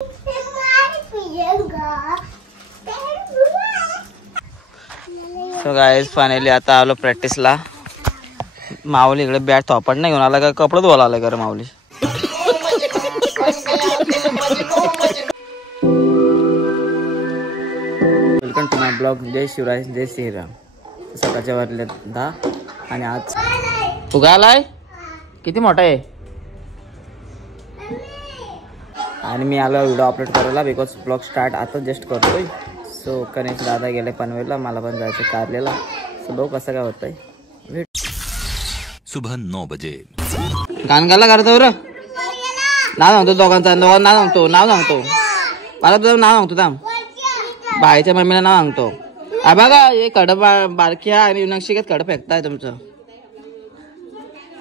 So guys finally आता आलो प्रॅक्टिसला. माऊली इकडे बॅट थोपट नाही घेऊन आला का कपडे धुवायला आलाय का रे माऊली. Welcome to my blog. जय शिवराय जय श्रीराम. सकाळच्या वाजले 10 आणि आज उगालाय किती मोठा आहे. आणि मी आलो व्हिडिओ अपलोड करायला बिकॉज ब्लॉग स्टार्ट आता जस्ट करतोय. सो कनेक्ट दादा गेले पनवेलला, मला पण जायचं कारलेला. सो बघू कसं काय होतंय. सुबह 9 बजे गाणं गायला करतो रे. नाव सांगतो दोघांचं नाव सांगतो मला तुझं नाव सांगतो थांब. बाईच्या मम्मीला नाव सांगतो. बघा हे कडं बारक्या आणि नक्षिकेत कडं फेकताय तुमचं.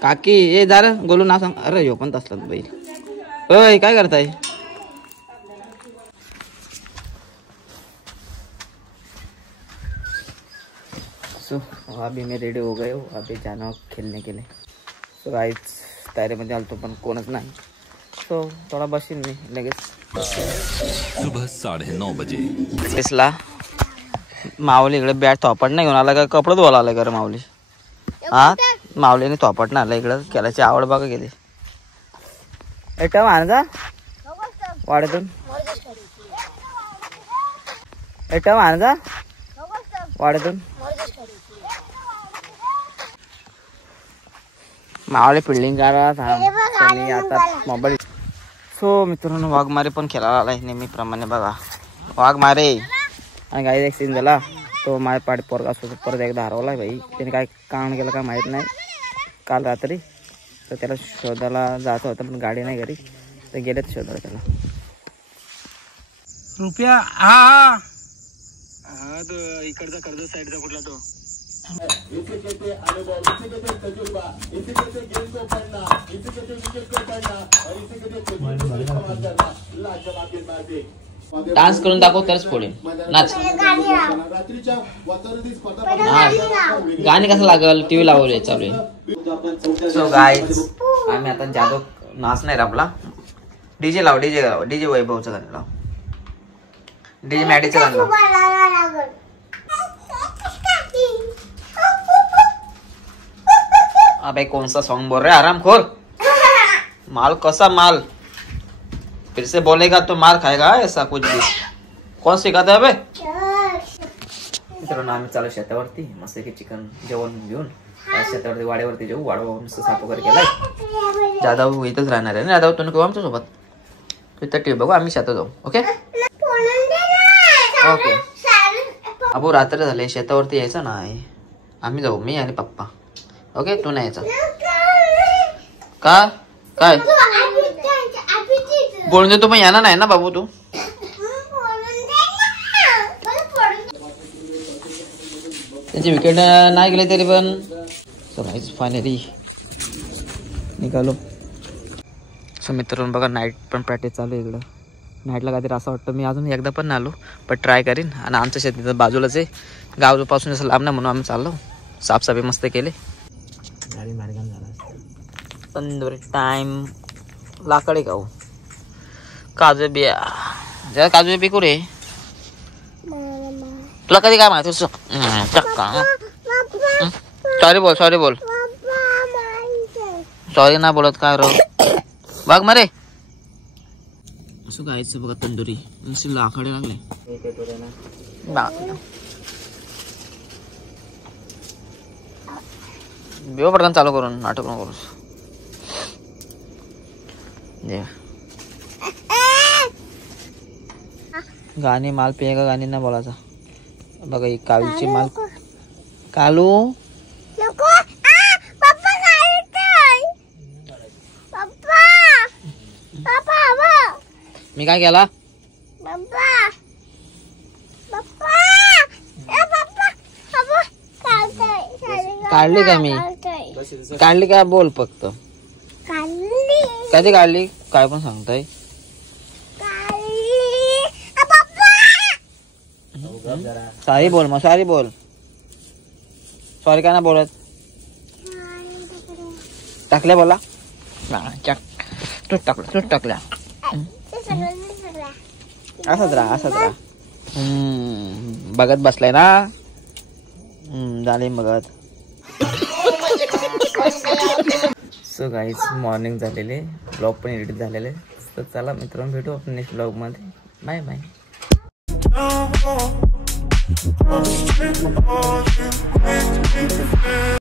काकी ये जा रे गोलू नाव सांग. अरे ह्यो पण तसलाच बैल. ओय काय करताय. सो अभी मैं रेडी हो गए. अभी जाना खेलने के लिए. सो गाइस तयारीमध्ये आलतो पण कोणच नाही. सो थोडा बसीन मी लगेच. सुबह 9:30 बजे इसला माऊली इकडे बॅट थोपट नाही घेऊन आला का कपडे धुवायला आलाय का रे माऊली. हा माऊलीने थोपट नाही आला इकडं. खेळायची आवड बघा गेली. एटा मानजा वाड्यातून एटा मानजा वाड्यातून मावळे फिल्डिंग करा थांब आता मोबाईल. सो मित्रांनो वाघमारे पण खेळायला आलाय नेहमीप्रमाणे बघा. वाघमारे आणि काही एक सीन झाला तो माझ्या पाठ पोरगा परत एकदा हरवलाय भाई. त्याने काय कारण केलं का माहीत नाही काल रात्री. तर त्याला शोधायला जायचं होतं पण गाडी नाही घरी तर गेलेच शोधायला त्याला. रुपया हा तो इकडचा कर्ज साईडचा कुठला तो डान्स करून दाखव तरच पुढे नाच. गाणी कसं लागल टीव्ही लावले चालू आहे. सो गाईज आम्ही आता जादू नाच नाही आपला. डीजे लाव डीजे वैभवचं गाणं लाव. डीजे मॅडीचं गाणं लाव. अबे कौन सा सॉन्ग बोल रहे आरामखोर. माल कसा माल फिर से बोलेगा तो मार खाएगा. ऐसा कुछ भी कौन सिखाता है बे. मित्रांनो आम्ही चालू शेतावरती मस्त की चिकन जेवण घेऊन शेतावरती वाड्यावरती जाऊ. वाडवा मस्त साफ वगैरे केलाय. जाधव इथंच राहणार आहे ना. जाधव तुम्ही किंवा आमच्या सोबत इथं टीव्ही बघू आम्ही शेतात जाऊ. Okay okay. अबो रात्र झाले शेतावरती यायचं नाही. आम्ही जाऊ मी आणि पप्पा. ओके तू नाही यायचं का काय बोलून दे. तू पण येणार नाही ना बाबू. तू त्याची विकेट नाही गेले तरी पण फायनली निघालो. सो मित्रांनो बघा नाईट पण प्रॅक्टिस चालू आहे इकडं. नाईटला काहीतरी असं वाटतं मी अजून एकदा पण नाही आलो पण ट्राय करीन. आणि आमचं शेत बाजूलाच आहे गावापासून असं लांब नाही म्हणून आम्ही चाललो. साफसफाई मस्त केले. गाडी मार्गाने झाला तंदुरी टाइम लाकडे गाव काजू बिया जरा काजू बिया रे. तुला कधी काय माहिती सॉरी बोल सॉरी ना बोलत काय रो बघ मरे. असं गायचं बघा तंदुरी लाकडे लागले. बेव पटकन चालू करून नाटक नको करू. गाणी माल पिएगा गाणी ना बोलायचा. बघा ही कालूची माल कालू मी काय केला काढली का मी काढली का बोल फक्त कधी काढली काय पण सांगताय. सॉरी बोल मग सॉरी बोल. सॉरी काय ना बोलत टाकल्या बोला. तूच टाकल्या असंच राहा. बघत बसलाय ना. झाले बघत. सो गाईज मॉर्निंग झालेले, ब्लॉग पण एडिट झालेले. तर चला मित्रांनो, भेटू आपण नेक्स्ट ब्लॉग मध्ये. Bye bye.